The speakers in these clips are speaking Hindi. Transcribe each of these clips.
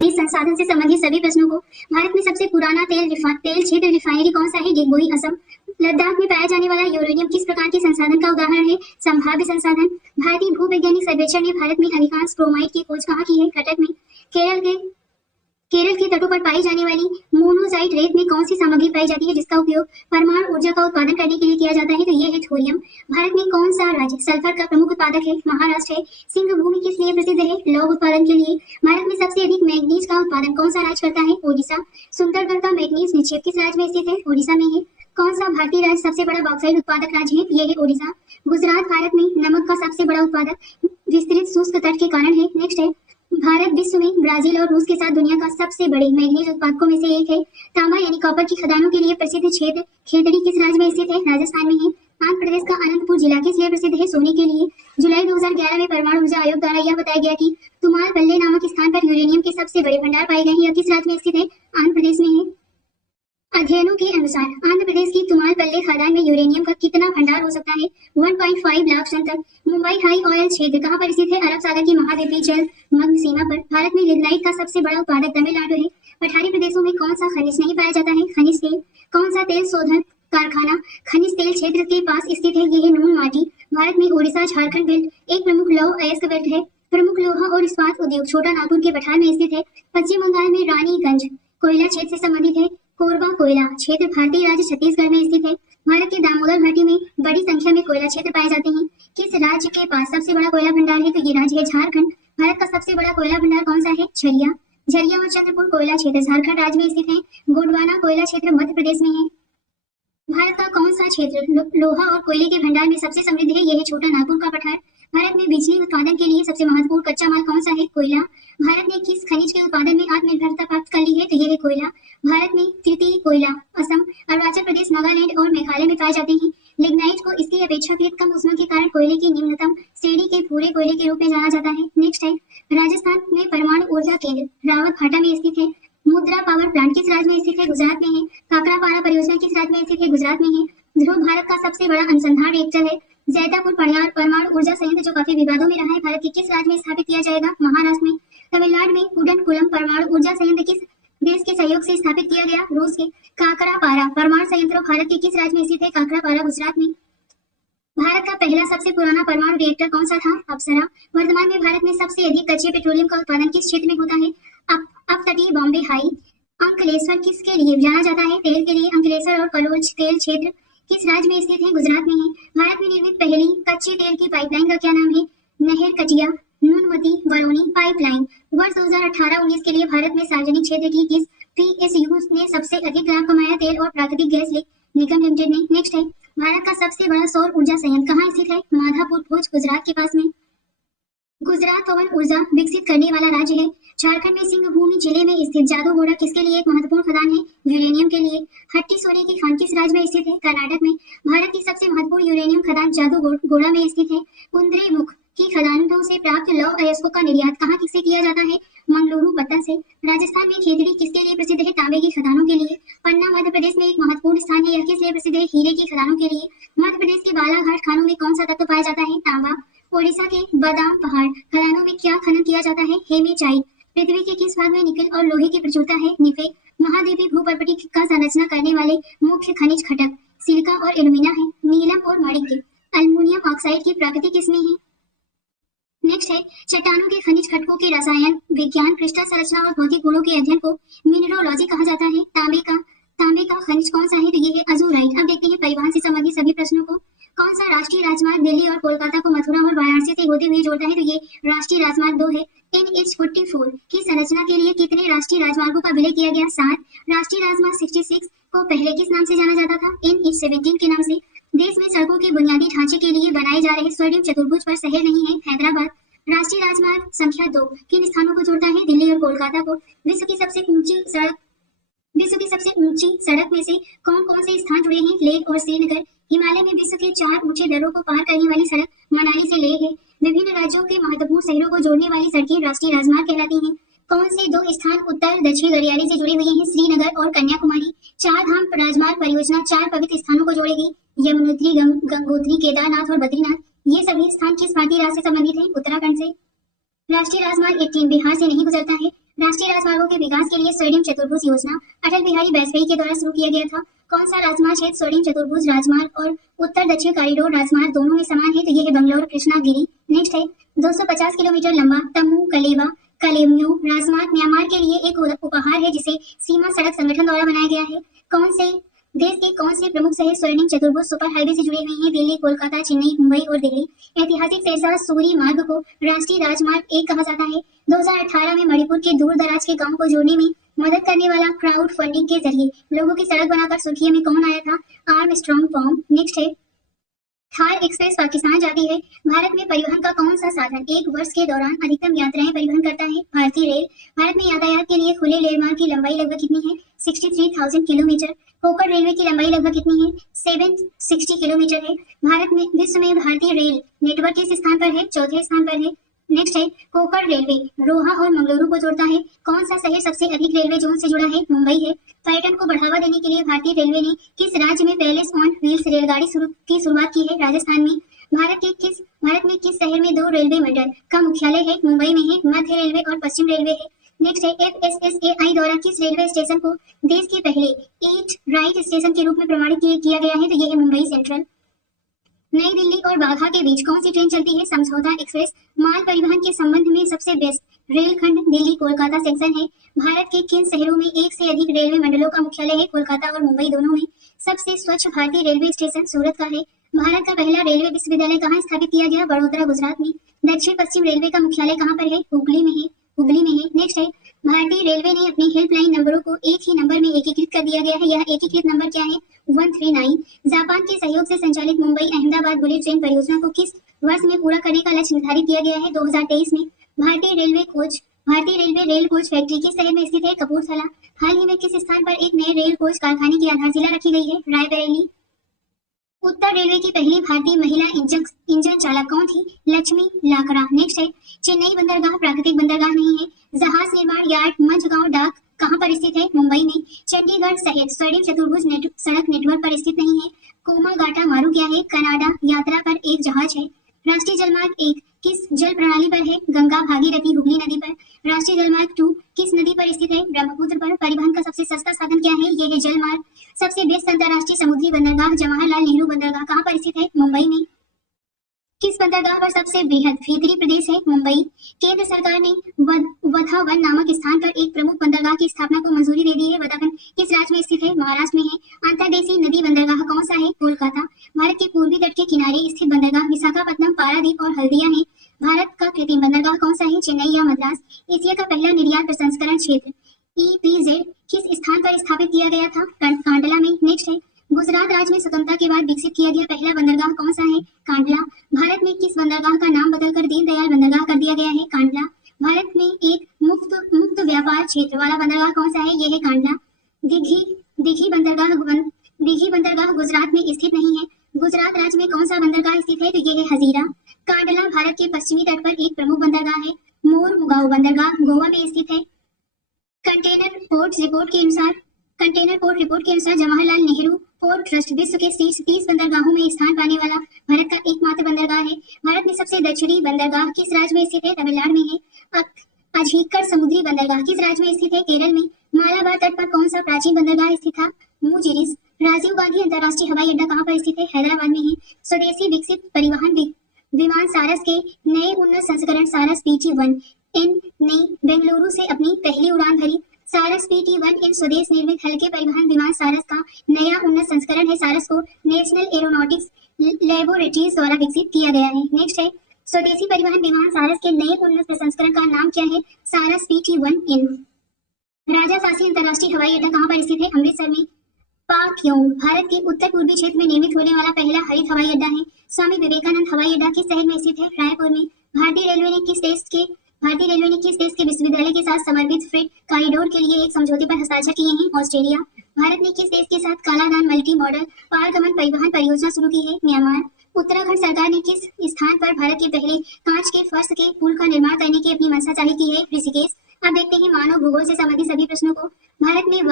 इस संसाधन से संबंधित सभी प्रश्नों को। भारत में सबसे पुराना तेल क्षेत्र रिफाइनरी कौन सा है? डिगबोई, असम। लद्दाख में पाया जाने वाला यूरेनियम किस प्रकार के संसाधन का उदाहरण है? संभाव्य संसाधन। भारतीय भूवैज्ञानिक सर्वेक्षण ने भारत में अधिकांश क्रोमाइट की खोज कहाँ की है? कटक में। केरल के तटों पर पाई जाने वाली मोनोजाइट रेत में कौन सी सामग्री पाई जाती है जिसका उपयोग परमाणु ऊर्जा का उत्पादन करने के लिए किया जाता है? तो ये है थोरियम। भारत में कौन सा राज्य सल्फर का प्रमुख उत्पादक है? महाराष्ट्र है। सिंह भूमि किस लिए प्रसिद्ध है? लौह उत्पादन के लिए। भारत में सबसे अधिक मैग्नीज का उत्पादन कौन सा राज्य करता है? ओडिशा। सुंदरगढ़ का मैग्नीज निक्षेप किस राज्य में स्थित है? ओडिशा में है। कौन सा भारतीय राज्य सबसे बड़ा बॉक्साइट उत्पादक राज्य है? ये है ओडिशा। गुजरात भारत में नमक का सबसे बड़ा उत्पादक विस्तृत शुष्क तट के कारण है। नेक्स्ट है, भारत विश्व में ब्राजील और रूस के साथ दुनिया का सबसे बड़े मैग्नीज उत्पादकों में से एक है। तांबा यानी कॉपर की खदानों के लिए प्रसिद्ध क्षेत्र खेतड़ी किस राज्य में स्थित है? राजस्थान में है। आंध्र प्रदेश का अनंतपुर जिला किस लिए प्रसिद्ध है? सोने के लिए। जुलाई 2011 में परमाणु ऊर्जा आयोग द्वारा यह बताया गया कि तुमालपल्ले नामक स्थान पर यूरेनियम के सबसे बड़े भंडार पाए गए हैं। यह किस राज्य में स्थित है? आंध्र प्रदेश में है। अध्ययनों के अनुसार आंध्र प्रदेश की तुमालपल्ले खदान में यूरेनियम का कितना भंडार हो सकता है? 1.5 लाख टन तक। मुंबई हाई ऑयल क्षेत्र कहाँ पर स्थित है? अरब सागर की महाद्वीपीय जल मग्न सीमा पर। भारत में लिग्नाइट का सबसे बड़ा उत्पादक तमिलनाडु है। पठारी प्रदेशों में कौन सा खनिज नहीं पाया जाता है? खनिज तेल। कौन सा तेल शोधन कारखाना खनिज तेल क्षेत्र के पास स्थित है? ये है नून माटी। भारत में ओडिशा झारखंड बेल्ट एक प्रमुख लौह अयस्क बेल्ट है। प्रमुख लोहा और इस्पात उद्योग छोटा नागपुर के पठार में स्थित है। पश्चिम बंगाल में रानीगंज कोयला क्षेत्र से संबंधित है। कोरबा कोयला क्षेत्र भारतीय राज्य छत्तीसगढ़ में स्थित है। भारत के दामोदर घाटी में बड़ी संख्या में कोयला क्षेत्र पाए जाते हैं। किस राज्य के पास सबसे बड़ा कोयला भंडार है? तो ये राज्य है झारखंड। भारत का सबसे बड़ा कोयला भंडार कौन सा है? झरिया और चंद्रपुर कोयला क्षेत्र झारखंड राज्य में स्थित है। गोंडवाना कोयला क्षेत्र मध्य प्रदेश में है। भारत का कौन सा क्षेत्र लोहा और कोयले के भंडार में सबसे समृद्ध है? यह है छोटा नागपुर का पठार। भारत में बिजली उत्पादन के लिए सबसे महत्वपूर्ण कच्चा माल कौन सा है? कोयला। भारत ने किस खनिज के उत्पादन में आत्मनिर्भरता प्राप्त कर ली है? तो यह है कोयला। भारत में तृतीय कोयला असम, अरुणाचल प्रदेश, नागालैंड और मेघालय में पाए जाते हैं। लिग्नाइट को इसकी अपेक्षाकृत कम ऊष्मा के कारण कोयले की निम्नतम श्रेणी के भूरे कोयले के रूप में जाना जाता है। नेक्स्ट है, राजस्थान में परमाणु ऊर्जा केंद्र रावतभाटा में स्थित है। मुद्रा पावर प्लांट किस राज्य में स्थित है? गुजरात में है। काकरापारा परियोजना किस राज्य में स्थित है? गुजरात में है। ध्रुव भारत का सबसे बड़ा अनुसंधान रिएक्टर है। जैतापुर पड़ियार परमाणु ऊर्जा संयंत्र जो काफी विवादों में रहा है, भारत के किस राज्य में स्थापित किया जाएगा? महाराष्ट्र में। तमिलनाडु में कुडनकुलम परमाणु ऊर्जा संयंत्र किस देश के सहयोग से स्थापित किया गया? रूस के। काकरापारा परमाणु संयंत्र भारत के किस राज्य में स्थित है? काकरापारा गुजरात में। भारत का पहला सबसे पुराना परमाणु रिएक्टर कौन सा था? अप्सरा। वर्तमान में भारत में सबसे अधिक कच्चे पेट्रोलियम का उत्पादन किस क्षेत्र में होता है? अपतटीय बॉम्बे हाई। अंकलेश्वर किसके लिए जाना जाता है? तेल के लिए। अंकलेश्वर और कलोज तेल क्षेत्र किस राज्य में स्थित है? गुजरात में है। भारत में निर्मित पहली कच्चे तेल की पाइपलाइन का क्या नाम है? नहर कटिया नुनमती बरौनी पाइपलाइन। वर्ष 2018-19 के लिए भारत में सार्वजनिक क्षेत्र की किस पीएसयू ने सबसे अधिक लाभ कमाया? तेल और प्राकृतिक गैस निगम लिमिटेड ने। नेक्स्ट है, भारत का सबसे बड़ा सौर ऊर्जा संयंत्र कहाँ स्थित है? माधापुर भुज गुजरात के पास में। गुजरात पवन ऊर्जा विकसित करने वाला राज्य है। झारखंड में सिंह भूमि जिले में स्थित जादूगोड़ा किसके लिए एक महत्वपूर्ण खदान है? यूरेनियम के लिए। हट्टी सोने की खान किस राज्य में स्थित है? कर्नाटक में। भारत की सबसे महत्वपूर्ण यूरेनियम खदान जादूगोड़ा में स्थित है। कुंद्रेमुख की खदानों से प्राप्त लौह अयस्कों का निर्यात कहाँ किससे किया जाता है? मंगलुरु पत्तन से। राजस्थान में खेतड़ी किसके लिए प्रसिद्ध है? तांबे की खदानों के लिए। पन्ना मध्य प्रदेश में एक महत्वपूर्ण स्थान है, यह किस लिए प्रसिद्ध है? हीरे की खदानों के लिए। मध्य प्रदेश के बालाघाट खानों में कौन सा तत्व पाया जाता है? तांबा। ओडिशा के बादाम पहाड़ खदानों में क्या खनन किया जाता है? हेमेचाइट। पृथ्वी के किस भाग में निकल और लोहे की प्रचुरता है? निफे। महाद्वीपीय भूपर्वती का संरचना करने वाले मुख्य खनिज घटक सिलिका और एल्यूमिना है। नीलम और माणिक्य अल्युमिनियम ऑक्साइड की प्रकृति किसमें है? नेक्स्ट है, चट्टानों के खनिज घटकों के रसायन विज्ञान, क्रिस्टल संरचना और भौतिक गुणों के अध्ययन को मिनरोलॉजी कहा जाता है। तांबे का खनिज कौन सा है? तो ये है अजूराइट। अब देखते हैं परिवहन से संबंधित सभी प्रश्नों को। कौन सा राष्ट्रीय राजमार्ग दिल्ली और कोलकाता को मथुरा और वाराणसी से होते हुए जोड़ता है? तो ये राष्ट्रीय राजमार्ग 2 है। NH-44 की संरचना के लिए कितने राष्ट्रीय राजमार्गों का विलय किया गया? 7। राष्ट्रीय राजमार्ग 66 को पहले किस नाम से जाना जाता था? NH-17 के नाम से। देश में सड़कों के बुनियादी ढांचे के लिए बनाए जा रहे स्वर्णिम चतुर्भुज पर शहर नहीं है, हैदराबाद। राष्ट्रीय राजमार्ग संख्या 2 किन स्थानों को जोड़ता है? दिल्ली और कोलकाता को। विश्व की सबसे ऊंची सड़क में से कौन कौन से स्थान जुड़े हैं? लेह और श्रीनगर। हिमालय में विश्व के 4 ऊंचे दर्रों को पार करने वाली सड़क मनाली से लेह है। विभिन्न राज्यों के महत्वपूर्ण शहरों को जोड़ने वाली सड़कें राष्ट्रीय राजमार्ग कहलाती हैं। कौन से 2 स्थान उत्तर दक्षिण गलियारे से जुड़े हुए हैं? श्रीनगर और कन्याकुमारी। 4 धाम राजमार्ग परियोजना 4 पवित्र स्थानों को जोड़ेगी, यमुनोत्री, गंगोत्री, केदारनाथ और बद्रीनाथ। ये सभी स्थान किस भारतीय राज्य से संबंधित हैं? उत्तराखंड से। राष्ट्रीय राजमार्ग 18 बिहार से नहीं गुजरता है। राष्ट्रीय राजमार्गों के विकास के लिए स्वर्णिम चतुर्भुज योजना अटल बिहारी वाजपेयी के द्वारा शुरू किया गया था। कौन सा राजमार्ग क्षेत्र स्वर्णिम चतुर्भुज राजमार्ग और उत्तर दक्षिण कॉरिडोर राजमार्ग दोनों में समान है? तो यह है बंगलौर कृष्णागिरी। नेक्स्ट है 250 किलोमीटर लंबा तमू कलेवा कलेम्यू राजमार्ग म्यांमार के लिए एक उपहार है जिसे सीमा सड़क संगठन द्वारा बनाया गया है। देश के कौन से प्रमुख शहर स्वर्णिम चतुर्भुज सुपर हाईवे से जुड़े हुए हैं? दिल्ली, कोलकाता, चेन्नई, मुंबई और दिल्ली। ऐतिहासिक शेरशाह सूरी मार्ग को राष्ट्रीय राजमार्ग 1 कहा जाता है। 2018 में मणिपुर के दूर दराज के गांव को जोड़ने में मदद करने वाला क्राउड फंडिंग के जरिए लोगों की सड़क बनाकर सुर्खियों में कौन आया था? Armstrong form. नेक्स्ट है थार एक्सप्रेस पाकिस्तान जाती है। भारत में परिवहन का कौन सा साधन एक वर्ष के दौरान अधिकतम यात्राएं परिवहन करता है? भारतीय रेल। भारत में यातायात के लिए खुले रेलमार्ग की लंबाई लगभग कितनी है? 63,000 किलोमीटर। कोंकण रेलवे की लंबाई लगभग कितनी है? 760 किलोमीटर है। भारत में विश्व में भारतीय रेल नेटवर्क किस स्थान पर है? चौथे स्थान पर है। नेक्स्ट है कोंकण रेलवे रोहा और मंगलुरु को जोड़ता है। कौन सा शहर सबसे अधिक रेलवे जोन से जुड़ा है? मुंबई है। पर्यटन को बढ़ावा देने के लिए भारतीय रेलवे ने किस राज्य में पैलेस ऑन व्हील्स रेलगाड़ी की शुरुआत की है? राजस्थान में। भारत में किस शहर में 2 रेलवे मंडल का मुख्यालय है? मुंबई में है। मध्य रेलवे और पश्चिम रेलवे है। नेक्स्ट है FSSAI द्वारा किस रेलवे स्टेशन को देश के पहले ईट राइट स्टेशन के रूप में प्रमाणित किया गया है? तो यह है मुंबई सेंट्रल। नई दिल्ली और बाघा के बीच कौन सी ट्रेन चलती है? समझौता एक्सप्रेस। माल परिवहन के संबंध में सबसे बेस्ट रेलखंड दिल्ली कोलकाता सेक्शन है। भारत के किन शहरों में एक से अधिक रेलवे मंडलों का मुख्यालय है? कोलकाता और मुंबई दोनों में। सबसे स्वच्छ भारतीय रेलवे स्टेशन सूरत का है। भारत का पहला रेलवे विश्वविद्यालय कहाँ स्थापित किया गया? बड़ोदरा गुजरात में। दक्षिण पश्चिम रेलवे का मुख्यालय कहाँ पर है? हुगली में है। नेक्स्ट है भारतीय रेलवे ने अपने हेल्पलाइन नंबरों को एक ही नंबर में एकीकृत कर दिया गया है। यह एकीकृत नंबर क्या है? 139। जापान के सहयोग से संचालित मुंबई अहमदाबाद बुलेट ट्रेन परियोजना को किस वर्ष में पूरा करने का लक्ष्य निर्धारित किया गया है? 2023 में। भारतीय रेलवे रेल कोच फैक्ट्री किस शहर में स्थित है? कपूरथला। हाल ही में किस स्थान पर एक नए रेल कोच कारखाने की आधारशिला रखी गई है? रायबरेली। उत्तर रेलवे की पहली भारतीय महिला इंजन चालक कौन थी? लक्ष्मी लाकड़ा। नेक्स्ट है चेन्नई बंदरगाह प्राकृतिक बंदरगाह नहीं है। जहाज निर्माण यार्ड मंझगांव डाक कहाँ पर स्थित है? मुंबई में। चंडीगढ़ शहर स्वर्णिम चतुर्भुज सड़क नेटवर्क पर स्थित नहीं है। कोमागाटा मारू क्या है? कनाडा यात्रा पर एक जहाज है। राष्ट्रीय जलमार्ग 1 किस जल प्रणाली पर है? गंगा भागीरथी हुगली नदी पर। राष्ट्रीय जलमार्ग 2 किस नदी पर स्थित है? ब्रह्मपुत्र पर। परिवहन का सबसे सस्ता साधन क्या है? यह है जलमार्ग। सबसे व्यस्त अंतर्राष्ट्रीय समुद्री बंदरगाह जवाहरलाल नेहरू बंदरगाह कहाँ पर स्थित है? मुंबई में। किस बंदरगाह पर सबसे बृहद भीतरी प्रदेश है? मुंबई। केंद्र सरकार ने वधावन नामक स्थान पर एक प्रमुख बंदरगाह की स्थापना को मंजूरी दे दी है। वधावन किस राज्य में स्थित है? महाराष्ट्र में है। अंतर्देशीय नदी बंदरगाह कौन सा है? कोलकाता। भारत के पूर्वी तट के किनारे स्थित बंदरगाह विशाखापत्तनम, पारादीप और हल्दिया है। भारत का कृत्रिम बंदरगाह कौन सा है? चेन्नई या मद्रास। एशिया का पहला निर्यात प्रसंस्करण क्षेत्र EPZ किस स्थान पर स्थापित किया गया था? कांडला में। नेक्स्ट है गुजरात राज्य में स्वतंत्रता के बाद विकसित किया गया पहला बंदरगाह कौन सा है? कांडला। भारत में किस बंदरगाह का नाम बदलकर दीनदयाल बंदरगाह कर दिया गया है? कांडला। भारत में एक मुक्त व्यापार क्षेत्र वाला बंदरगाह कौन सा है? यह है कांडला। दिघी बंदरगाह गुजरात में स्थित नहीं है। गुजरात राज्य में कौन सा बंदरगाह स्थित है? तो यह है हजीरा। कांडला भारत के पश्चिमी तट पर एक प्रमुख बंदरगाह है। मोर मुगाओ बंदरगाह गोवा में स्थित है। कंटेनर पोर्ट रिपोर्ट के अनुसार जवाहरलाल नेहरू पोर्ट ट्रस्ट विश्व के शीर्ष 30 बंदरगाहों में स्थान पाने वाला भारत का एकमात्र बंदरगाह है। भारत में सबसे दक्षिणी बंदरगाह किस राज्य में स्थित है? तमिलनाडु में है। अझीकड़ समुद्री बंदरगाह किस राज्य में स्थित है? केरल में। मालाबार तट पर कौन सा प्राचीन बंदरगाह स्थित था? मुजिरिस। राजीव गांधी अंतर्राष्ट्रीय हवाई अड्डा कहाँ पर स्थित है? हैदराबाद में है। स्वदेशी विकसित परिवहन विमान सारस के नए उन्नत संस्करण सारस PT-1N ने बेंगलुरु से अपनी पहली उड़ान भरी। सारस PT-1N स्वदेश निर्मित हल्के परिवहन विमान सारस का नया उन्नत संस्करण है। सारस को नेशनल एरोनॉटिक्स लेबोरेटरीज द्वारा विकसित किया गया है। नेक्स्ट है स्वदेशी परिवहन विमान सारस के नए उन्नत संस्करण का नाम क्या है? सारस PT-1N। राजा सासी अंतर्राष्ट्रीय हवाई अड्डा कहाँ पर स्थित है? अमृतसर में। पाक्योंग भारत के उत्तर पूर्वी क्षेत्र में निर्मित होने वाला पहला हरित हवाई अड्डा है। स्वामी विवेकानंद हवाई अड्डा किस शहर में स्थित है? रायपुर में। भारतीय रेलवे ने किस देश के विश्वविद्यालय के साथ समर्पित फ्रेट कॉरिडोर के लिए एक समझौते पर हस्ताक्षर किए हैं? ऑस्ट्रेलिया। भारत ने किस देश के साथ कालादान मल्टी मॉडल पारगमन परिवहन परियोजना शुरू की है? म्यांमार। उत्तराखंड सरकार ने किस स्थान पर भारत के पहले कांच के फर्श के पुल का निर्माण करने की अपनी मंशा जाहिर की है? ऋषिकेश। अब देखते हैं मानव भूगोल से संबंधित सभी प्रश्नों को। भारत में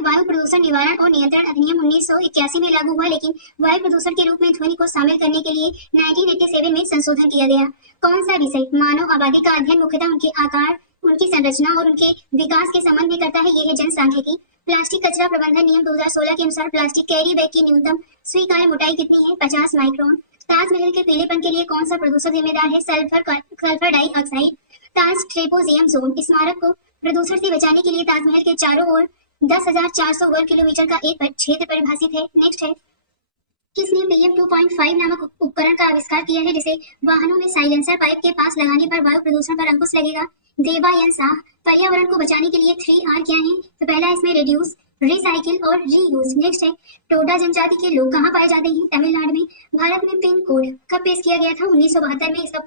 वायु प्रदूषण निवारण और नियंत्रण अधिनियम 1981 में लागू हुआ, लेकिन वायु प्रदूषण के रूप में ध्वनि को शामिल करने के लिए 1987 में संशोधन किया गया। कौन सा विषय? मानव आबादी का अध्ययन मुख्यतः उनके आकार, उनकी संरचना और उनके विकास के संबंध में करता है, ये है जनसांख्यिकी। प्लास्टिक कचरा प्रबंधन नियम 2016 के अनुसार प्लास्टिक कैरी बैग की न्यूनतम स्वीकार्य मोटाई कितनी है? 50 माइक्रोन। ताजमहल के पीलेपन के लिए कौन सा प्रदूषक जिम्मेदार है? Sulphur dioxide. Taj trapezium zone स्मारक को प्रदूषण से बचाने के लिए ताजमहल के चारों ओर 10,400 वर्ग किलोमीटर का एक क्षेत्र परिभाषित है। नेक्स्ट है, किसने PM 2.5 नामक उपकरण का आविष्कार किया है जिसे वाहनों में साइलेंसर पाइप के पास लगाने पर वायु प्रदूषण पर अंकुश लगेगा? देवायन शाह। पर्यावरण को बचाने के लिए 3R क्या है? तो पहला इसमें रिड्यूस, रिसाइकिल और रीयूज। नेक्स्ट है, टोडा जनजाति के लोग कहाँ पाए जाते हैं? तमिलनाडु में। भारत में पिन कोड कब पेश किया गया था? 1972 में। इसका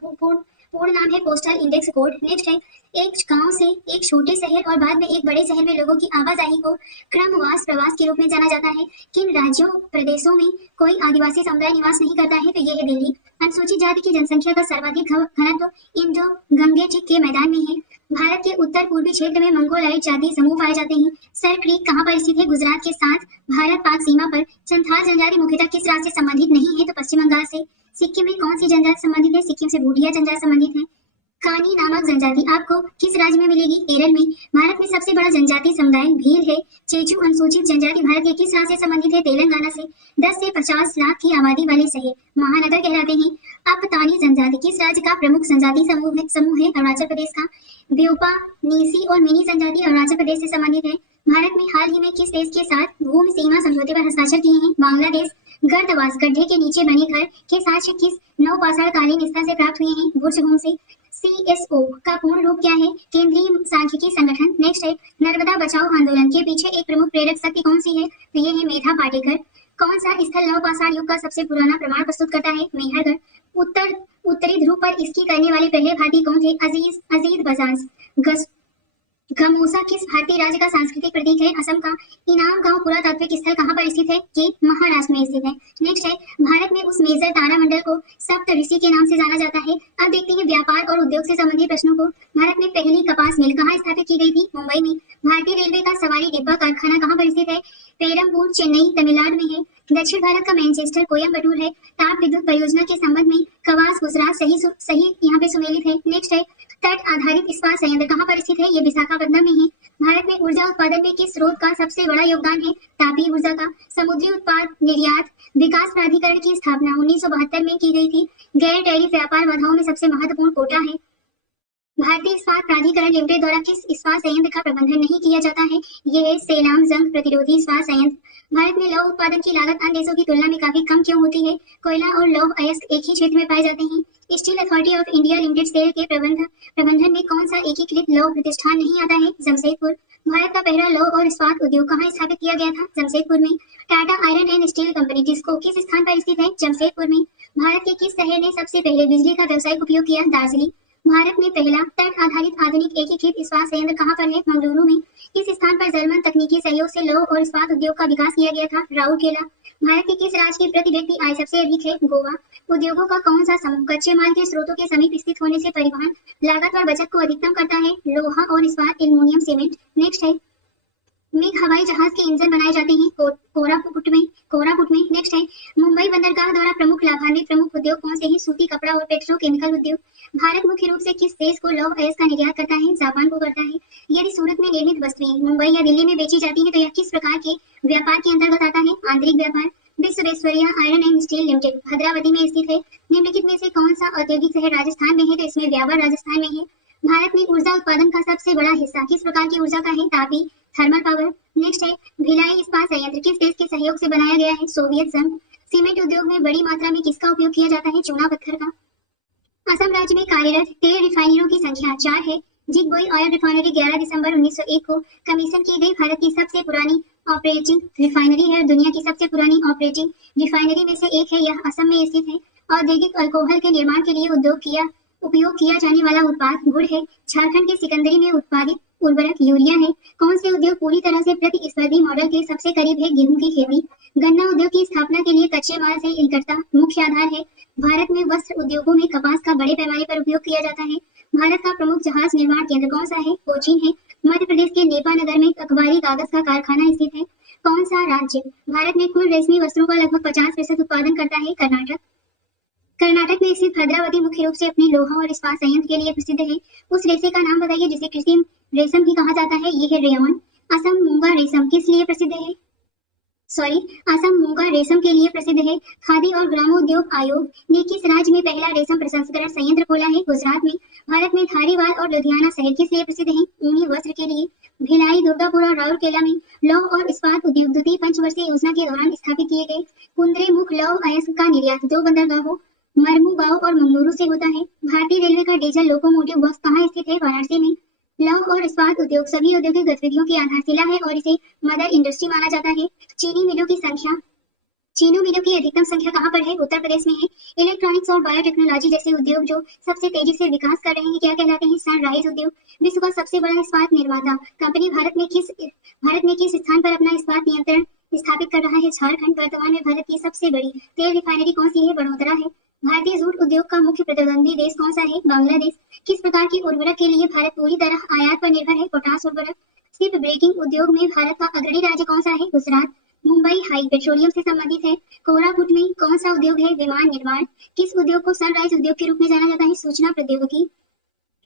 पूर्ण नाम है पोस्टल इंडेक्स कोड। नेक्स्ट है, एक गांव से एक छोटे शहर और बाद में एक बड़े शहर में लोगों की आवाजाही को क्रमवास प्रवास के रूप में जाना जाता है। किन राज्यों प्रदेशों में कोई आदिवासी समुदाय निवास नहीं करता है? तो ये है दिल्ली। अनुसूचित जाति की जनसंख्या का सर्वाधिक घनत्व इंडो गंगेटिक के मैदान में है। भारत के उत्तर पूर्वी क्षेत्र में मंगोलाइट जाति समूह पाए जाते हैं। सर क्रीक कहाँ पर स्थित है? गुजरात के साथ भारत पाक सीमा पर। चंथाल जनजाति मुख्यतः किस राज्य से संबंधित नहीं है? तो पश्चिम बंगाल से। सिक्किम में कौन सी जनजाति संबंधित है? सिक्किम से भूटिया जनजाति संबंधित है। कानी नामक जनजाति आपको किस राज्य में मिलेगी? केरल में। भारत में सबसे बड़ा जनजाति समुदाय भील है। चेचू अनुसूचित जनजाति भारत के किस राज्य से संबंधित है? तेलंगाना से। 10 से 50 लाख की आबादी वाले शहर महानगर कहलाते हैं। अपतानी जनजाति किस राज्य का प्रमुख जनजाति समूह है? अरुणाचल प्रदेश का। ब्यूपा, नीसी और मिनी जनजाति अरुणाचल प्रदेश से संबंधित है। भारत में हाल ही में किस देश के साथ भूमि सीमा समझौते पर हस्ताक्षर किए हैं? बांग्लादेश। गर्दवास गड्ढे के नीचे बने घर के साक्ष्य किस नौपाषाण कालीन स्थल से प्राप्त हुए हैं? बुर्जभूम से। CSO का पूर्ण रूप क्या है? केंद्रीय सांख्यिकी संगठन। नेक्स्ट है, नर्मदा बचाओ आंदोलन के पीछे एक प्रमुख प्रेरक शक्ति कौन सी है? तो ये है मेधा पाटेकर। कौन सा स्थल नवपाषाण युग का सबसे पुराना प्रमाण प्रस्तुत करता है? मेहरगढ़। उत्तरी ध्रुव पर स्की करने वाले पहले भारतीय कौन थे? अजीज बजाज। गमोसा किस भारतीय राज्य का सांस्कृतिक प्रतीक है? असम का। इनाम गांव पुरातात्विक स्थल कहाँ पर स्थित है? ये महाराष्ट्र में स्थित है। नेक्स्ट है, भारत में उस मेजर तारामंडल को सप्त ऋषि के नाम से जाना जाता है। अब देखते हैं व्यापार और उद्योग से संबंधित प्रश्नों को। भारत में पहली कपास मिल कहाँ स्थापित की गई थी? मुंबई में। भारतीय रेलवे का सवारी डिब्बा कारखाना कहाँ पर स्थित है? पेरम्बूर, चेन्नई, तमिलनाडु में है। दक्षिण भारत का मैनचेस्टर कोयम्बटूर है। ताप विद्युत परियोजना के संबंध में कवास गुजरात सही यहाँ पे सुमेलित है। नेक्स्ट है, तट आधारित इस्पात संयंत्र कहाँ पर स्थित है? ये विशाखापट्टनम में है। भारत में ऊर्जा उत्पादन में किस स्रोत का सबसे बड़ा योगदान है? तापीय ऊर्जा का। समुद्री उत्पाद निर्यात विकास प्राधिकरण की स्थापना 1972 में की गई थी। गैर टैरिफ व्यापार बाधाओं में सबसे महत्वपूर्ण कोटा है। भारतीय इस्पात प्राधिकरण लिमिटेड द्वारा किस इस्पात संयंत्र का प्रबंधन नहीं किया जाता है? ये है सेलाम जंग प्रतिरोधी इस्पात संयंत्र। भारत में लौह उत्पादन की लागत अन्य देशों की तुलना में काफी कम क्यों होती है? कोयला और लौह अयस्क एक ही क्षेत्र में पाए जाते हैं। Steel Authority of India Limited SAIL के प्रबंधन में कौन सा एकीकृत लौह प्रतिष्ठान नहीं आता है? जमशेदपुर। भारत का पहला लौह और इस्पात उद्योग कहाँ स्थापित किया गया था? जमशेदपुर में। Tata iron and steel company TISCO किस स्थान पर स्थित है? जमशेदपुर में। भारत के किस शहर ने सबसे पहले बिजली का व्यावसायिक उपयोग किया? दार्जिलिंग। भारत में पहला तट आधारित आधुनिक एकीकृत इस्पात संयंत्र कहाँ पर है? मंगलुरु में। इस स्थान पर जर्मन तकनीकी सहयोग से लौह और इस्पात उद्योग का विकास किया गया था? राउरकेला। भारत के किस राज्य की प्रति व्यक्ति आय सबसे अधिक है? गोवा। उद्योगों का कौन सा समूह कच्चे माल के स्रोतों के समीप स्थित होने से परिवहन लागत और बचत को अधिकतम करता है? लोहा और इस्पात, एल्युमिनियम, सीमेंट। नेक्स्ट है, में हवाई जहाज के इंजन बनाए जाते हैं कोरापुट में। नेक्स्ट है, मुंबई बंदरगाह द्वारा लाभान्वित प्रमुख उद्योग कौन से हैं? सूती, कपड़ा और पेट्रोकेमिकल उद्योग। भारत मुख्य रूप से किस देश को लौह अयस्क का निर्यात करता है? जापान को करता है। यदि सूरत में निर्मित वस्तुएं मुंबई या दिल्ली में बेची जाती है तो यह किस प्रकार के व्यापार के अंतर्गत आता है? आंतरिक व्यापार। Visvesvaraya iron and steel limited Bhadravati में स्थित है। निम्नलिखित में से कौन सा औद्योगिक शहर राजस्थान में है? तो इसमें व्यावर राजस्थान में है। भारत में ऊर्जा उत्पादन का सबसे बड़ा हिस्सा किस प्रकार की ऊर्जा का है? Tapi, thermal power. नेक्स्ट है, भिलाई इस्पात संयंत्र किस देश के सहयोग से बनाया गया है? सोवियत संघ। सीमेंट उद्योग में बड़ी मात्रा में किसका उपयोग किया जाता है? चूना पत्थर का। असम राज्य में कार्यरत तेल रिफाइनरियों की संख्या 4 है। जिगबोई ऑयल रिफाइनरी 11 दिसंबर 1901 को कमीशन की गई भारत की सबसे पुरानी ऑपरेटिंग रिफाइनरी है। दुनिया की सबसे पुरानी ऑपरेटिंग रिफाइनरी में से एक है। यह असम में स्थित है। औद्योगिक अल्कोहल के निर्माण के लिए उपयोग किया जाने वाला उत्पाद गुड़ है। झारखंड के सिकंदरी में उत्पादित उर्वरक यूरिया है। कौन से उद्योग पूरी तरह से प्रतिस्पर्धी मॉडल के सबसे करीब है? गेहूं की खेती। गन्ना उद्योग की स्थापना के लिए कच्चे माल से इकट्ठा मुख्य आधार है। भारत में वस्त्र उद्योगों में कपास का बड़े पैमाने पर उपयोग किया जाता है। भारत का प्रमुख जहाज निर्माण केंद्र कौन सा है? कोचीन है। मध्य प्रदेश के नेपा नगर में अखबारी कागज का कारखाना स्थित है। कौन सा राज्य भारत में कुल रेशमी वस्त्रों का लगभग 50% उत्पादन करता है? कर्नाटक। कर्नाटक में स्थित भद्रावती मुख्य रूप से अपने लोहा और इस्पात संयंत्र के लिए प्रसिद्ध है। उस रेशे का नाम बताइए जिसे कृत्रिम रेशम भी कहा जाता है। ये है रेयॉन। असम मूंगा रेशम किस लिए प्रसिद्ध है? असम मूंगा रेशम के लिए प्रसिद्ध है। खादी और ग्रामोद्योग आयोग ने किस राज्य में पहला रेशम प्रसंस्करण संयंत्र खोला है? गुजरात में। भारत में धारीवाल और लुधियाना शहर किस लिए प्रसिद्ध है? ऊनी वस्त्र के लिए। भिलाई, दुर्गापुर और राउरकेला में लौह और इस्पात उद्योग द्वितीय पंचवर्षीय योजना के दौरान स्थापित किए गए। कुंद्रेमुख लौह अयस्क का निर्यात दो बंदरगाहों मरमुगांव और मंगलुरु से होता है। भारतीय रेलवे का डीजल लोकोमोटिव बॉक्स कहाँ स्थित है? वाराणसी में। लौह और इस्पात उद्योग सभी औद्योगिक गतिविधियों की आधारशिला है और इसे मदर इंडस्ट्री माना जाता है। चीनी मिलों की संख्या चीनी मिलों की अधिकतम संख्या कहाँ पर है? उत्तर प्रदेश में है। इलेक्ट्रॉनिक्स और बायोटेक्नोलॉजी जैसे उद्योग जो सबसे तेजी से विकास कर रहे हैं क्या कहलाते हैं? सनराइज उद्योग। विश्व का सबसे बड़ा इस्पात निर्माता कंपनी भारत में किस स्थान पर अपना इस्पात नियंत्रण स्थापित कर रहा है? झारखंड। वर्तमान में भारत की सबसे बड़ी तेल रिफाइनरी कौन सी है? बड़ोदरा है। भारतीय जूट उद्योग का मुख्य प्रतिद्वंदी देश कौन सा है? बांग्लादेश। किस प्रकार के उर्वरक के लिए भारत पूरी तरह आयात पर निर्भर है? पोटाश उर्वरक। शिप ब्रेकिंग उद्योग में भारत का अग्रणी राज्य कौन सा है? गुजरात। मुंबई हाई पेट्रोलियम से संबंधित है। कोरापुट में कौन सा उद्योग है? विमान निर्माण। किस उद्योग को सनराइज उद्योग के रूप में जाना जाता है? सूचना प्रौद्योगिकी।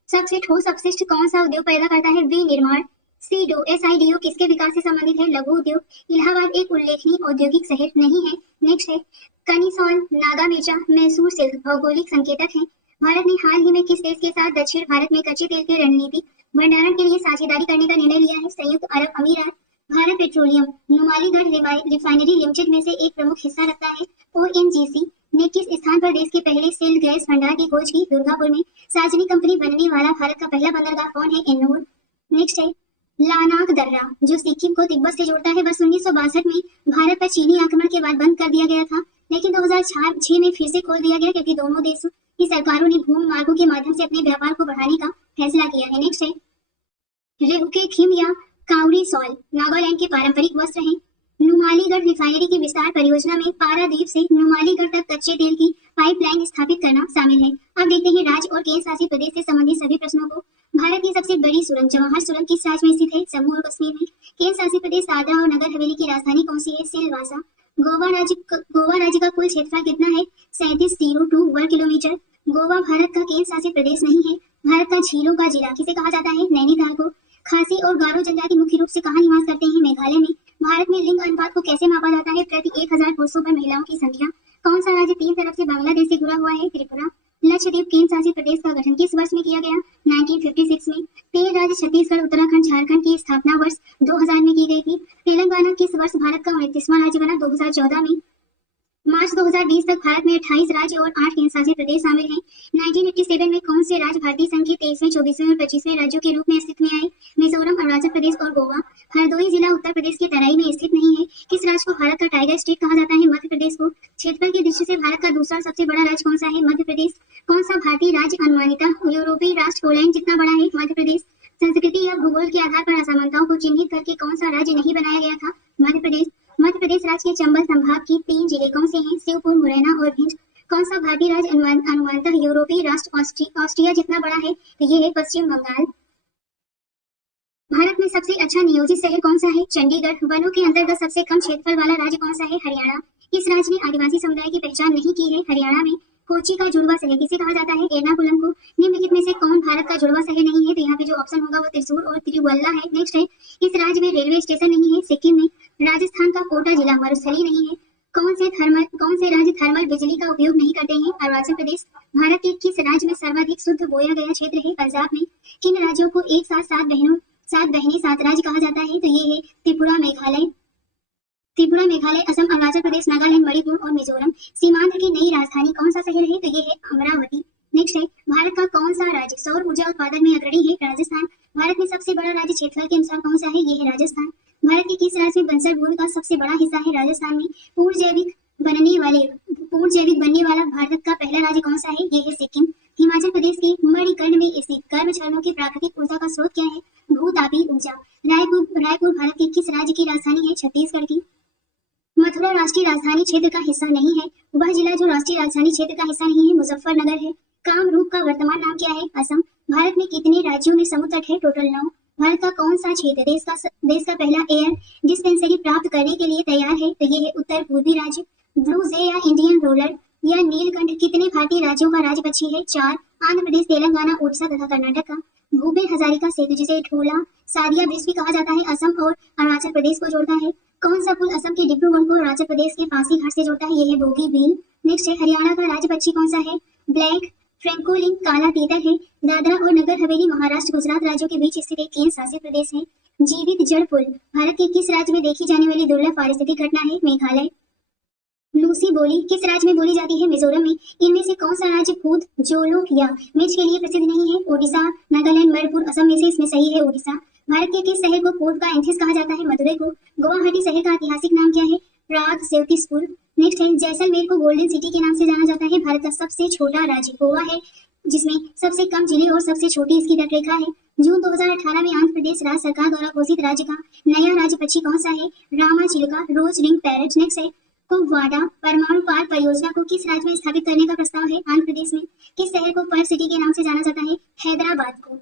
सबसे ठोस अपशिष्ट कौन सा उद्योग पैदा करता है? विनिर्माण। SIDO किसके विकास से संबंधित है? लघु उद्योग। इलाहाबाद एक उल्लेखनीय औद्योगिक शहर नहीं है। नेक्स्ट है कनिसौल, नागा मिर्चा, मैसूर सिल्क भौगोलिक संकेतक है। भारत ने हाल ही में किस देश के साथ दक्षिण भारत में कच्चे तेल के रणनीतिक भंडारण के लिए साझेदारी करने का निर्णय लिया है? संयुक्त अरब अमीरात। Bharat petroleum Numaligarh refinery limited में से एक प्रमुख हिस्सा रखता है। ONGC ने किस स्थान पर देश के पहले सेल गैस भंडार की खोज की? दुर्गापुर में। सार्वजनिक कंपनी बनने वाला भारत का पहला बंदरगाह कौन है? एन्नूर। नेक्स्ट है लानाक दर्रा जो सिक्किम को तिब्बत से जोड़ता है। वर्ष 1962 में भारत पर चीनी आक्रमण के बाद बंद कर दिया गया था, लेकिन 2006 में फिर से खोल दिया गया क्योंकि दोनों देशों की सरकारों ने भूमि मार्गों के माध्यम से अपने व्यापार को बढ़ाने का फैसला किया है। नेक्स्ट है रेहुके खिम या काउरी सॉल नागालैंड के पारंपरिक वस्त्र हैं। नुमालीगढ़ रिफाइनरी की विस्तार परियोजना में पारादीप से नुमालीगढ़ तक कच्चे तेल की पाइपलाइन स्थापित करना शामिल है। अब देखते हैं राज्य और केंद्र शासित प्रदेश से संबंधित सभी प्रश्नों को। भारत की सबसे बड़ी सुरंग जवाहर सुरंग किस राज्य में स्थित है? जम्मू और कश्मीर में। केंद्र शासित प्रदेश दादरा और नगर हवेली की राजधानी कौन सी है? सिलवासा। गोवा राज्य का कुल क्षेत्रफल कितना है? 3702 वर्ग किलोमीटर। गोवा भारत का केंद्र शासित प्रदेश नहीं है। भारत का झीलों का जिला किसे कहा जाता है? नैनीताल को। खासी और गारो जनजाति मुख्य रूप से कहाँ निवास करते हैं? मेघालय में। भारत में लिंग अनुपात को कैसे मापा जाता है? प्रति 1000 पुरुषों पर महिलाओं की संख्या। कौन सा राज्य तीन तरफ से बांग्लादेश से जुड़ा हुआ है? त्रिपुरा। लक्षद्वीप केंद्र शासित प्रदेश का गठन किस वर्ष में किया गया? 1956 में। 13 राज्य छत्तीसगढ़, उत्तराखंड, झारखंड की स्थापना वर्ष 2000 में की गई थी। तेलंगाना किस वर्ष भारत का 29वां राज्य बना? 2014 में। मार्च 2020 तक भारत में 28 राज्य और 8 केंद्र शासित प्रदेश शामिल हैं। 1987 में कौन से राज्य भारतीय संघ के 23वें, 24वें और 25वें राज्यों के रूप में अस्तित्व में आए? मिजोरम, अरुणाचल प्रदेश और गोवा। हरदोई जिला उत्तर प्रदेश के तराई में स्थित नहीं है। किस राज्य को भारत का टाइगर स्टेट कहा जाता है? मध्य प्रदेश को। क्षेत्रफल की दृष्टि से भारत का दूसरा सबसे बड़ा राज्य कौन सा है? मध्य प्रदेश। कौन सा भारतीय राज्य अनुमानित यूरोपीय राष्ट्र पोलैंड जितना बड़ा है? मध्य प्रदेश। संस्कृति या भूगोल के आधार पर असमानताओं को चिन्हित करके कौन सा राज्य नहीं बनाया गया था? मध्य प्रदेश। मध्य प्रदेश राज्य के चंबल संभाग की 3 जिले कौन से हैं? शिवपुर, मुरैना और भिंड। कौन सा भारतीय राज्य अनुमानतः यूरोपीय राष्ट्र ऑस्ट्रिया जितना बड़ा है? तो ये है पश्चिम बंगाल। भारत में सबसे अच्छा नियोजित शहर कौन सा है? चंडीगढ़। वनों के अंतर्गत सबसे कम क्षेत्रफल वाला राज्य कौन सा है? हरियाणा। इस राज्य ने आदिवासी समुदाय की पहचान नहीं की है? हरियाणा में। कोची का जुड़वा शहर किसे कहा जाता है? एर्नाकुलम को। निम्नलिखित में से कौन भारत का जुड़वा शहर नहीं है? तो यहाँ पे जो ऑप्शन होगा वो त्रिशूर और तिरुवल्ला है। नेक्स्ट है इस राज्य में रेलवे स्टेशन नहीं है? सिक्किम में। राजस्थान का कोटा जिला मरुस्थलीय नहीं है। कौन से राज्य थर्मल बिजली का उपयोग नहीं करते हैं? अरुणाचल प्रदेश। भारत के किस राज्य में सर्वाधिक शुद्ध बोया गया क्षेत्र है? पंजाब में। किन राज्यों को एक साथ सात बहनी सात राज्य कहा जाता है? तो ये है त्रिपुरा, मेघालय, असम, अरुणाचल प्रदेश, नागालैंड, मणिपुर और मिजोरम। सीमांत की नई राजधानी कौन सा शहर है? तो ये है अमरावती। नेक्स्ट है भारत का कौन सा राज्य सौर ऊर्जा उत्पादन में अग्रणी है? राजस्थान। भारत में सबसे बड़ा राज्य क्षेत्रफल के अनुसार कौन सा है? ये है राजस्थान। भारत के किस राज्य में बंजर भूमि का सबसे बड़ा हिस्सा है? राजस्थान में। पूर्ण जैविक बनने वाला भारत का पहला राज्य कौन सा है? ये है सिक्किम। हिमाचल प्रदेश के मणिकर्ण में स्थित गर्म झरनों की प्राकृतिक ऊर्जा का स्रोत क्या है? भूतापी ऊर्जा। रायपुर भारत के किस राज्य की राजधानी है? छत्तीसगढ़ की। मथुरा राष्ट्रीय राजधानी क्षेत्र का हिस्सा नहीं है। वह जिला जो राष्ट्रीय राजधानी क्षेत्र का हिस्सा नहीं है मुजफ्फरनगर है। कामरूप का वर्तमान नाम क्या है? असम। भारत में कितने राज्यों में समुद्र तट है? टोटल 9। भारत का कौन सा क्षेत्र देश का पहला एयर डिस्पेंसरी प्राप्त करने के लिए तैयार है? तो ये है उत्तर पूर्वी राज्य। ब्लू जे या इंडियन रोलर यह नीलकंठ कितने भारतीय राज्यों का राज्य पक्षी है? 4। आंध्र प्रदेश, तेलंगाना, उड़ीसा तथा कर्नाटक का। भूपेन हजारिका सेतु, जिसे ढोला सादिया ब्रिज भी कहा जाता है, असम और अरुणाचल प्रदेश को जोड़ता है। कौन सा पुल असम के डिब्रूगढ़ को अरुणाचल प्रदेश के पासीघाट से जोड़ता है? यह है बोगीबील। नेक्स्ट है, हरियाणा का राज्य पक्षी कौन सा है? ब्लैक फ्रैंकोलिन, काला तीतर है। दादरा और नगर हवेली, महाराष्ट्र, गुजरात राज्यों के बीच स्थित एक केंद्र शासित प्रदेश है। जीवित जड़ पुल भारत के किस राज्य में देखी जाने वाली दुर्लभ पारिस्थितिक घटना है? मेघालय। लूसी बोली किस राज्य में बोली जाती है? मिजोरम में। इनमें से कौन सा राज्य खुद जोलोक या मिर्च के लिए प्रसिद्ध नहीं है? ओडिशा, नागालैंड, मणिपुर, असम में से इसमें सही है ओडिशा। भारत के किस शहर को पूर्व का एंथिस कहा जाता है? मदुरै को। गुवाहाटी शहर का ऐतिहासिक नाम क्या है? प्रागज्योतिषपुर। नेक्स्ट है, जैसलमेर को गोल्डन सिटी के नाम से जाना जाता है। भारत का सबसे छोटा राज्य गोवा है, जिसमें सबसे कम जिले और सबसे छोटी इसकी तटरेखा है। जून 2018 में आंध्र प्रदेश राज्य सरकार द्वारा घोषित राज्य का नया राज्य पक्षी कौन सा है? रामाचिलका, रोज रिंग पैरट। नेक्स्ट है, कुपवाड़ा परमाणु पार्क परियोजना को किस राज्य में स्थापित करने का प्रस्ताव है? आंध्र प्रदेश में। किस शहर को पर्ल सिटी के नाम से जाना जाता है? हैदराबाद को।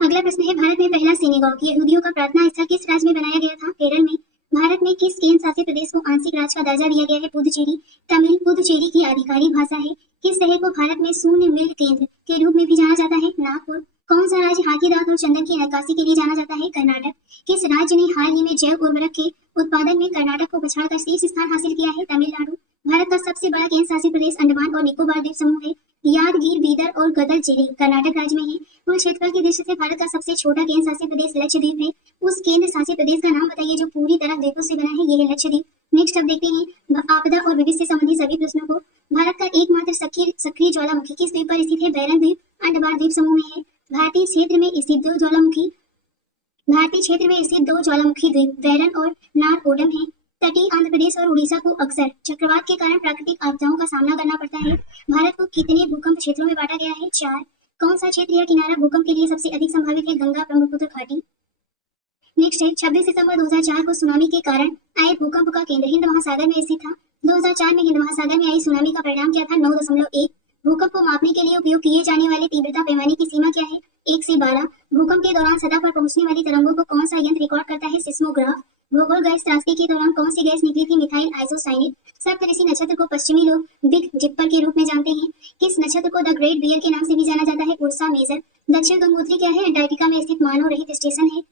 अगला प्रश्न है, भारत में पहला सिनेगॉग यहूदियों का प्रार्थना स्थल किस राज्य में बनाया गया था? केरल में। भारत में किस केंद्र शासित प्रदेश को आंशिक राज्य का दर्जा दिया गया है? पुदुचेरी। तमिल पुदुचेरी की आधिकारिक भाषा है। किस शहर को भारत में शून्य मिल्क केंद्र के रूप में भी जाना जाता है? नागपुर। कौन सा राज्य हाथी दांत और चंदन की नक्काशी के लिए जाना जाता है? कर्नाटक। किस राज्य ने हाल ही में जैव उर्वरक के उत्पादन में कर्नाटक को पछाड़कर शीर्ष स्थान हासिल किया है? तमिलनाडु। भारत का सबसे बड़ा केंद्र शासित प्रदेश अंडमान और निकोबार द्वीप समूह है। यादगीर, बीदर और गदर जिले कर्नाटक राज्य में है। कुल क्षेत्रफल की दृष्टि से भारत का सबसे छोटा केंद्र शासित प्रदेश लक्षद्वीप है। उस केंद्र शासित प्रदेश का नाम बताइए जो पूरी तरह द्वीपों से बना है? ये है लक्षद्वीप। नेक्स्ट अब देखते हैं आपदा और विविध से संबंधित सभी प्रश्नों को। भारत का एकमात्र सक्रिय ज्वालामुखी किस द्वीप पर स्थित है? बैरन द्वीप अंडमान द्वीप समूह में है। भारतीय क्षेत्र में स्थित दो ज्वालामुखी द्वीप बैरन और नारकोडम है। तटीय आंध्र प्रदेश और उड़ीसा को अक्सर चक्रवात के कारण प्राकृतिक आपदाओं का सामना करना पड़ता है। भारत को कितने भूकंप क्षेत्रों में बांटा गया है? 4। कौन सा क्षेत्र या किनारा भूकंप के लिए सबसे अधिक संभावित है? गंगा ब्रह्मपुत्र घाटी। नेक्स्ट है, 26 सितंबर 2004 को सुनामी के कारण आए भूकंप का केंद्र हिंद महासागर में स्थित था। 2004 में हिंद महासागर में आई सुनामी का परिणाम क्या था? 9.1। भूकंप को मापने के लिए उपयोग किए जाने वाले तीव्रता पैमाने की सीमा क्या है? 1 से 12। भूकंप के दौरान सतह पर पहुंचने वाली तरंगों को कौन सा यंत्र रिकॉर्ड करता है? सिस्मोग्राफ। भूगोल गैस त्रासदी के दौरान कौन सी गैस निकली थी? Methyl isocyanate. सप्तऋषि नक्षत्र को पश्चिमी लोग बिग डिपर के रूप में जानते हैं। किस नक्षत्र को द ग्रेट बियर के नाम से भी जाना जाता है? Ursa Major. दक्षिण गंगोत्री क्या है? अंटार्कटिका में स्थित मानव रहित स्टेशन है।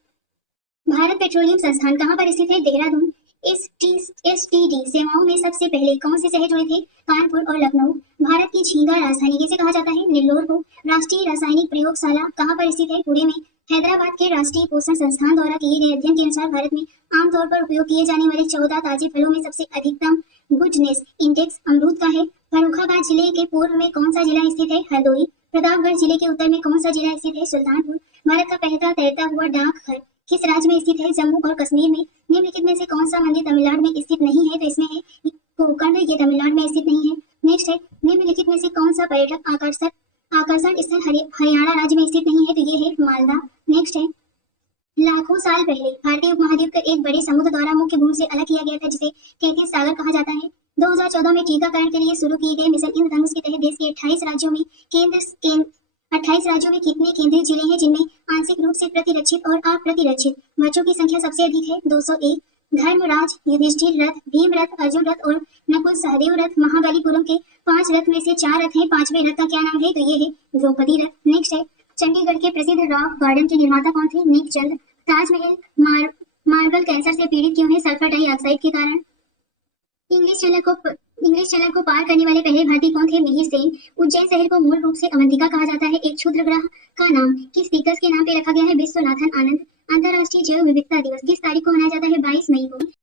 भारत पेट्रोलियम संस्थान कहाँ पर स्थित है? देहरादून। एसटीडी सेवाओं में सबसे पहले कौन से शहर जुड़े थे? कानपुर और लखनऊ। भारत की झींगा राजधानी किसे कहा जाता है? नेल्लोर को। राष्ट्रीय रासायनिक प्रयोगशाला कहाँ पर स्थित है? पुणे में। हैदराबाद के राष्ट्रीय पोषण संस्थान द्वारा किए गए अध्ययन के अनुसार भारत में आमतौर पर उपयोग किए जाने वाले 14 ताजे फलों में सबसे अधिकतम गुडनेस इंडेक्स अमरूद का है। फर्रुखाबाद जिले के पूर्व में कौन सा जिला स्थित है? हरदोई। प्रतापगढ़ जिले के उत्तर में कौन सा जिला स्थित है? सुल्तानपुर। भारत का पहला तैरता हुआ डाकघर किस राज्य में स्थित है? जम्मू और कश्मीर में। निम्नलिखित में से कौन सा मंदिर तमिलनाडु में स्थित नहीं है? तो इसमें है गोकर्ण, ये तमिलनाडु में स्थित नहीं है। नेक्स्ट है, निम्नलिखित में से कौन सा पर्यटक आकर्षण स्थल हरियाणा राज्य में स्थित नहीं है? तो ये है मालदा। नेक्स्ट है, लाखों साल पहले भारतीय उपमहाद्वीप को एक बड़े समुद्र द्वारा मुख्य भूमि से अलग किया गया था, जिसे तैतीस सागर कहा जाता है। 2014 में टीकाकरण के लिए शुरू किए गए मिशन इंद्रधनुष के तहत देश के 28 राज्यों में कितने केंद्रीय जिले हैं जिनमें आंशिक रूप से प्रतिरक्षित और अप्रतिरक्षित बच्चों की संख्या सबसे अधिक है? 201। धर्मराज, युधिष्ठिर रथ, भीम रथ, अर्जुन रथ और नकुल सहदेव रथ महाबलीपुरम के 5 रथ में से 4 रथ हैं। 5वें रथ का क्या नाम है? तो ये है द्रौपदी रथ। नेक्स्ट है, चंडीगढ़ के प्रसिद्ध रॉक गार्डन के निर्माता कौन थे? नेकचंद। ताजमहल मार्बल कैंसर से पीड़ित क्यों है? सल्फर डाइऑक्साइड के कारण। इंग्लिश चैनल को पार करने वाले पहले भारतीय कौन थे? मिहिर सेन। उज्जैन शहर को मूल रूप से अवंतिका कहा जाता है। एक क्षुद्र ग्रह का नाम किस दिग्गज के नाम पे रखा गया है? विश्वनाथन आनंद। अंतर्राष्ट्रीय जैव विविधता दिवस किस तारीख को मनाया जाता है? 22 मई को।